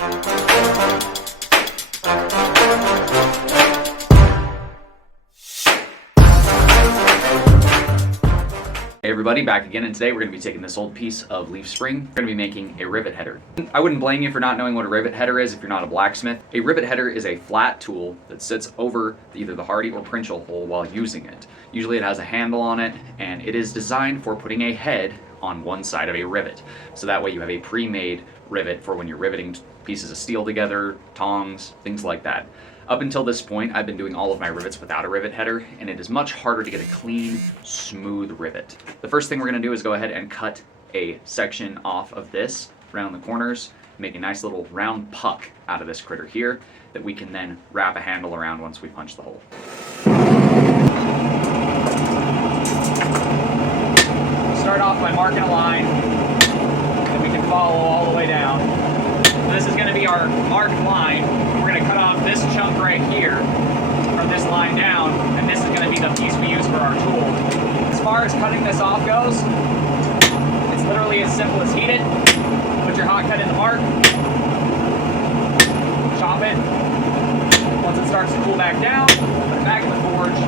Hey everybody, back again, and today we're going to be taking this old piece of leaf spring. We're going to be making a rivet header. I wouldn't blame you for not knowing what a rivet header is if you're not a blacksmith. A rivet header is a flat tool that sits over either the hardy or princhel hole while using it. Usually it has a handle on it, and it is designed for putting a head on one side of a rivet. So that way you have a pre-made rivet for when you're riveting pieces of steel together, tongs, things like that. Up until this point, I've been doing all of my rivets without a rivet header, and it is much harder to get a clean, smooth rivet. The first thing we're going to do is go ahead and cut a section off of this around the corners, make a nice little round puck out of this critter here that we can then wrap a handle around once we punch the hole. Start off by marking a line that we can follow all the way down. This is going to be our marked line. We're going to cut off this chunk right here from this line down, and this is going to be the piece we use for our tool. As far as cutting this off goes, it's literally as simple as heat it, put your hot cut in the mark, chop it. Once it starts to cool back down, put it back in the forge,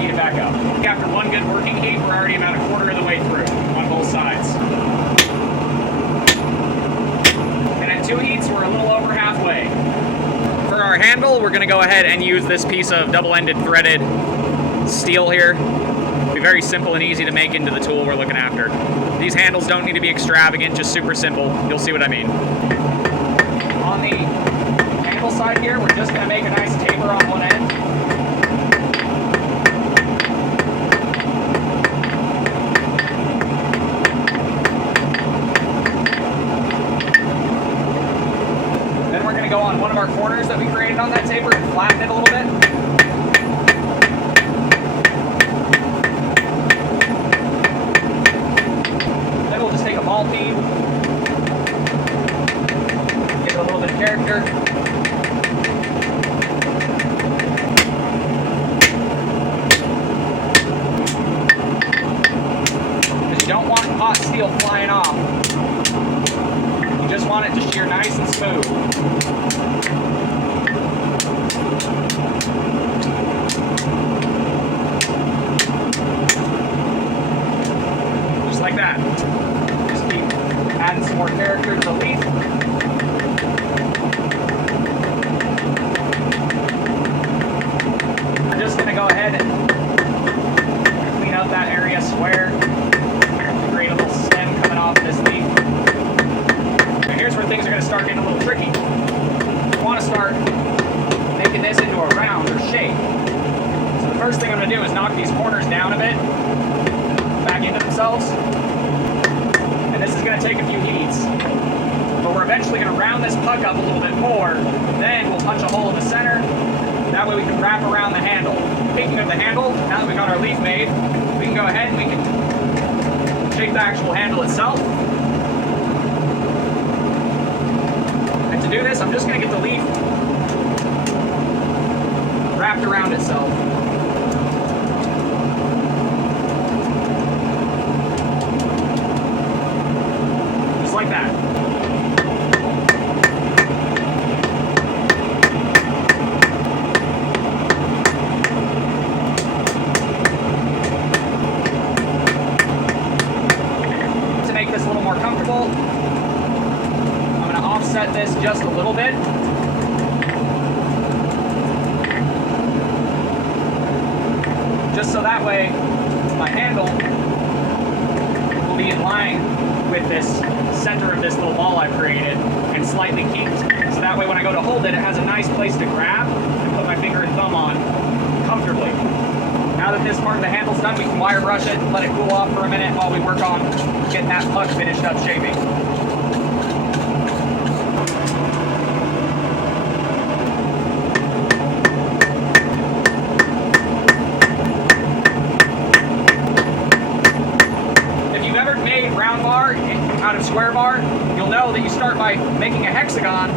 heat it back up. After one good working heat, we're already about a quarter of the way through on both sides. And at 2 heats, we're a little over halfway. For our handle, we're going to go ahead and use this piece of double-ended threaded steel here. It'll be very simple and easy to make into the tool we're looking after. These handles don't need to be extravagant, just super simple. You'll see what I mean. On the handle side here, we're just going to make a nice taper on one end. Go on one of our corners that we created on that taper and flatten it a little bit. Then we'll just take a ball peen, give it a little bit of character. Because you don't want hot steel flying off. You just want it to shear nice and smooth. Just like that. Just keep adding some more character to the leaf. We're just going to go ahead and clean out that area square. Create a little stem coming off this leaf. And here's where things are going to start getting a little tricky. We want to start making this into a round or shape. So the first thing I'm going to do is knock these corners down a bit, back into themselves. And this is going to take a few heats. But we're eventually going to round this puck up a little bit more. Then we'll punch a hole in the center. That way we can wrap around the handle. Speaking of the handle, now that we've got our leaf made, we can go ahead and we can shape the actual handle itself. And to do this, I'm just going to get the leaf wrapped around itself. Just like that. To make this a little more comfortable, I'm going to offset this just a little bit. Just so that way my handle will be in line with this center of this little ball I've created and slightly kinked. So that way when I go to hold it, it has a nice place to grab and put my finger and thumb on comfortably. Now that this part of the handle's done, we can wire brush it, let it cool off for a minute while we work on getting that puck finished up shaping. Out of square bar, you'll know that you start by making a hexagon,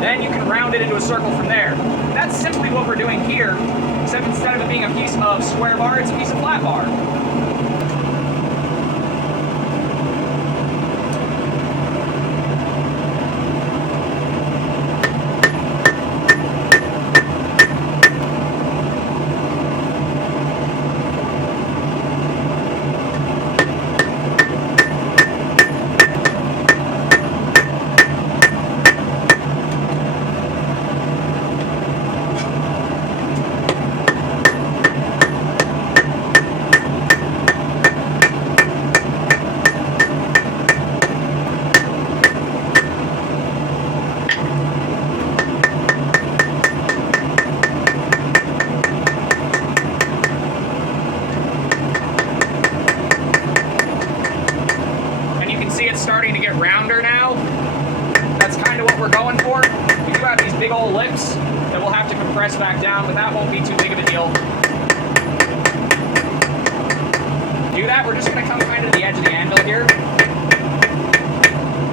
then you can round it into a circle from there. That's simply what we're doing here, except instead of it being a piece of square bar, it's a piece of flat bar. that's kind of what we're going for. We do have these big old lips that we'll have to compress back down, but that won't be too big of a deal. To do that, we're just going to come kind of to the edge of the anvil here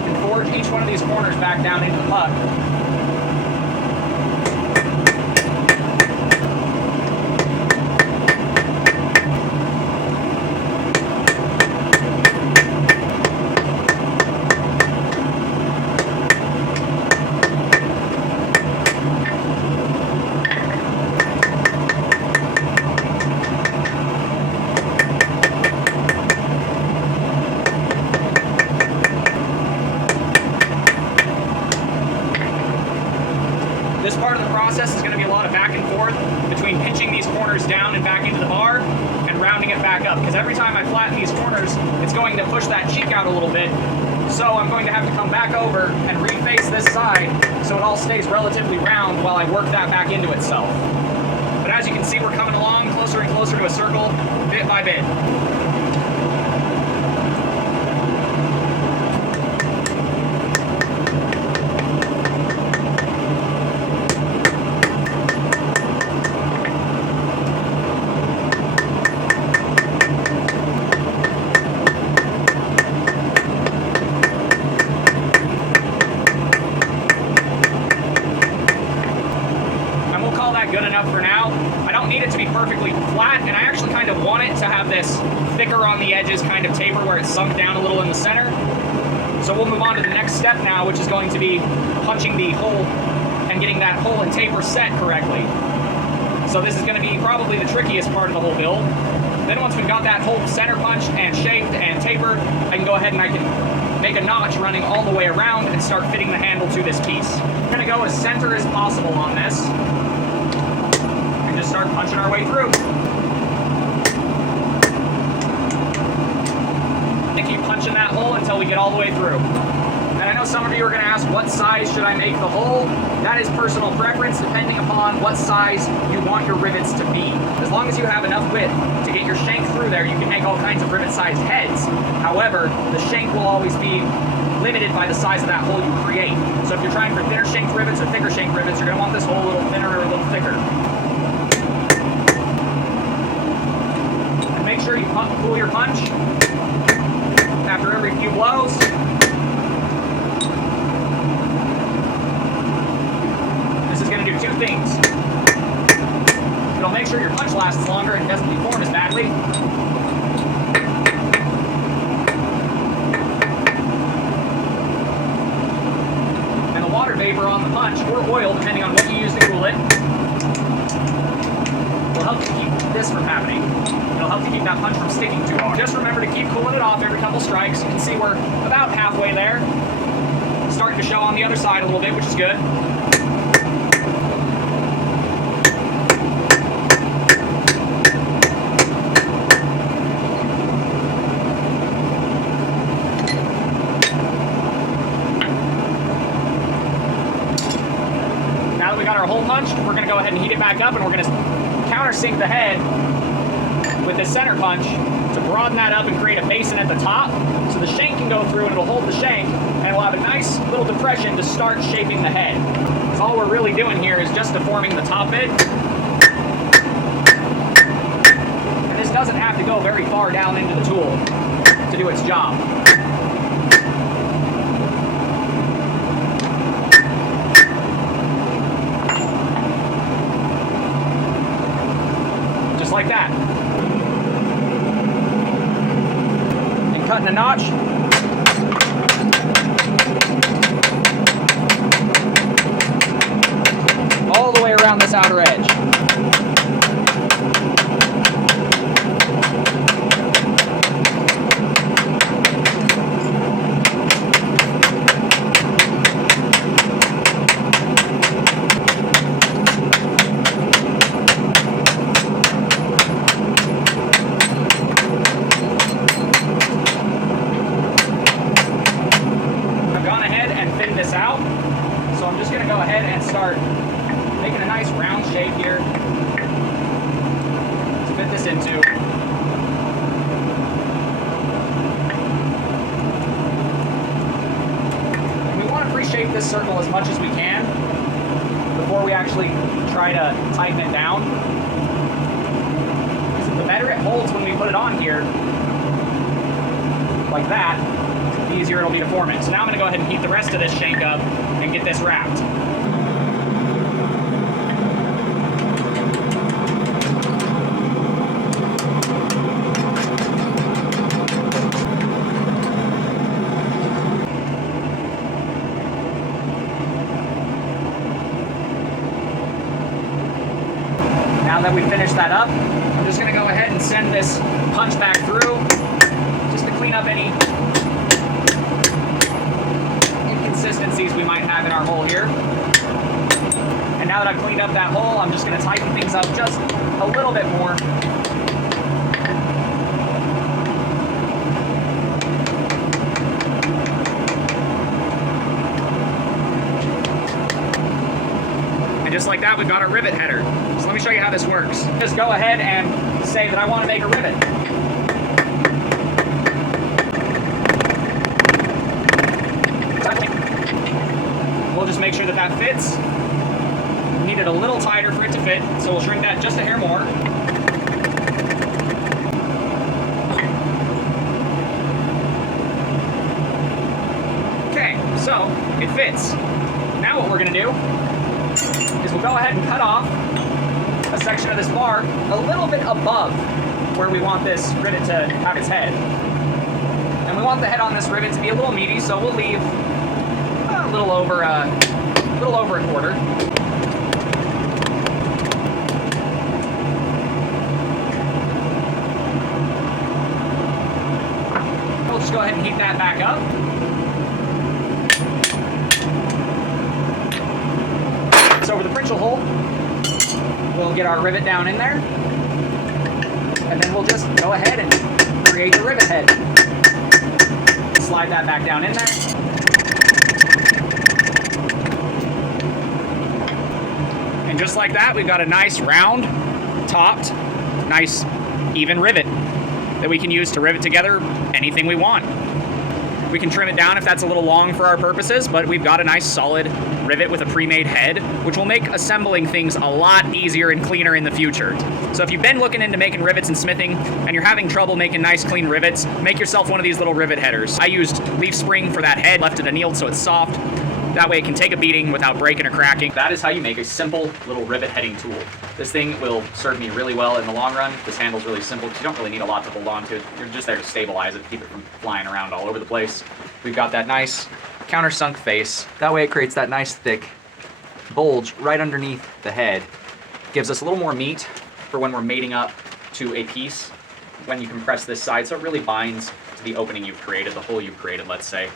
and forge each one of these corners back down into the mud. This part of the process is going to be a lot of back and forth between pinching these corners down and back into the bar and rounding it back up, because every time I flatten these corners, it's going to push that cheek out a little bit. So I'm going to have to come back over and reface this side so it all stays relatively round while I work that back into itself. But as you can see, we're coming along closer and closer to a circle, bit by bit. Good enough for now. I don't need it to be perfectly flat, and I actually kind of want it to have this thicker on the edges kind of taper where it's sunk down a little in the center. So we'll move on to the next step now, which is going to be punching the hole and getting that hole and taper set correctly. So this is going to be probably the trickiest part of the whole build. Then once we've got that hole center punched and shaped and tapered, I can go ahead and I can make a notch running all the way around and start fitting the handle to this piece. We're going to go as center as possible on this. Just start punching our way through. And keep punching that hole until we get all the way through. And I know some of you are going to ask, what size should I make the hole? That is personal preference depending upon what size you want your rivets to be. As long as you have enough width to get your shank through there, you can make all kinds of rivet-sized heads. However, the shank will always be limited by the size of that hole you create. So if you're trying for thinner shank rivets or thicker shank rivets, you're going to want this hole a little thinner or a little thicker. Make sure you pull your punch after every few blows. This is going to do two things. It'll make sure your punch lasts longer and doesn't deform as badly. And the water vapor on the punch, or oil, depending on what you use to cool it, will help to keep this from happening. It'll help to keep that punch from sticking too hard. Just remember to keep cooling it off every couple strikes. You can see we're about halfway there. Starting to show on the other side a little bit, which is good. Now that we got our hole punched, we're going to go ahead and heat it back up, and we're going to countersink the head with the center punch to broaden that up and create a basin at the top so the shank can go through and it'll hold the shank and we'll have a nice little depression to start shaping the head. So all we're really doing here is just deforming the top bit. And this doesn't have to go very far down into the tool to do its job. Just like that. Cutting a notch. All the way around this outer edge. This out, so I'm just going to go ahead and start making a nice round shape here to fit this into. And we want to pre-shape shape this circle as much as we can before we actually try to tighten it down. Because the better it holds when we put it on here, like that, the easier it'll be to form it. So now I'm going to go ahead and heat the rest of this shank up and get this wrapped. Now that we've finished that up, I'm just going to go ahead and send this punch back through just to clean up any inconsistencies we might have in our hole here. And now that I've cleaned up that hole, I'm just going to tighten things up just a little bit more. And just like that, we've got our rivet header. So let me show you how this works. Just go ahead and say that I want to make a rivet. We'll just make sure that that fits. We need it a little tighter for it to fit, so we'll shrink that just a hair more. Okay, so it fits. Now what we're going to do is we'll go ahead and cut off a section of this bar a little bit above where we want this rivet to have its head. And we want the head on this rivet to be a little meaty, so we'll leave a little over a quarter. We'll just go ahead and heat that back up. So over the Pritchel hole, we'll get our rivet down in there, and then we'll just go ahead and create the rivet head. Slide that back down in there. And just like that, we've got a nice round, topped, nice even rivet that we can use to rivet together anything we want. We can trim it down if that's a little long for our purposes, but we've got a nice solid rivet with a pre-made head, which will make assembling things a lot easier and cleaner in the future. So if you've been looking into making rivets and smithing, and you're having trouble making nice clean rivets, make yourself one of these little rivet headers. I used leaf spring for that head, left it annealed so it's soft. That way it can take a beating without breaking or cracking. That is how you make a simple little rivet heading tool. This thing will serve me really well in the long run. This handle's really simple because you don't really need a lot to hold on to it. You're just there to stabilize it, keep it from flying around all over the place. We've got that nice countersunk face. That way it creates that nice thick bulge right underneath the head. Gives us a little more meat for when we're mating up to a piece when you compress this side, so it really binds to the opening you've created, the hole you've created, let's say.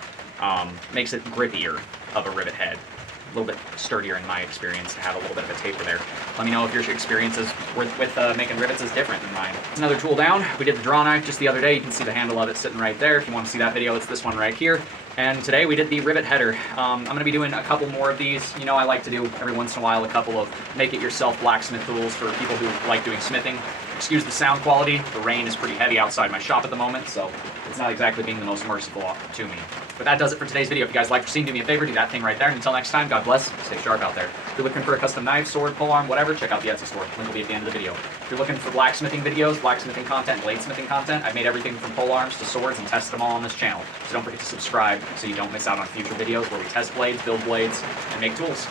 Makes it grippier of a rivet head. A little bit sturdier in my experience to have a little bit of a taper there. Let me know if your experience with making rivets is different than mine. Another tool down. We did the draw knife just the other day. You can see the handle of it sitting right there. If you want to see that video, it's this one right here. And today we did the rivet header. I'm going to be doing a couple more of these. You know, I like to do every once in a while a couple of make-it-yourself blacksmith tools for people who like doing smithing. Excuse the sound quality. The rain is pretty heavy outside my shop at the moment, so it's not exactly being the most merciful to me. But that does it for today's video. If you guys liked what you've seen, do me a favor, do that thing right there. And until next time, God bless, stay sharp out there. If you're looking for a custom knife, sword, polearm, whatever, check out the Etsy store. Link will be at the end of the video. If you're looking for blacksmithing videos, blacksmithing content, bladesmithing content, I've made everything from polearms to swords and tested them all on this channel. So don't forget to subscribe so you don't miss out on future videos where we test blades, build blades, and make tools.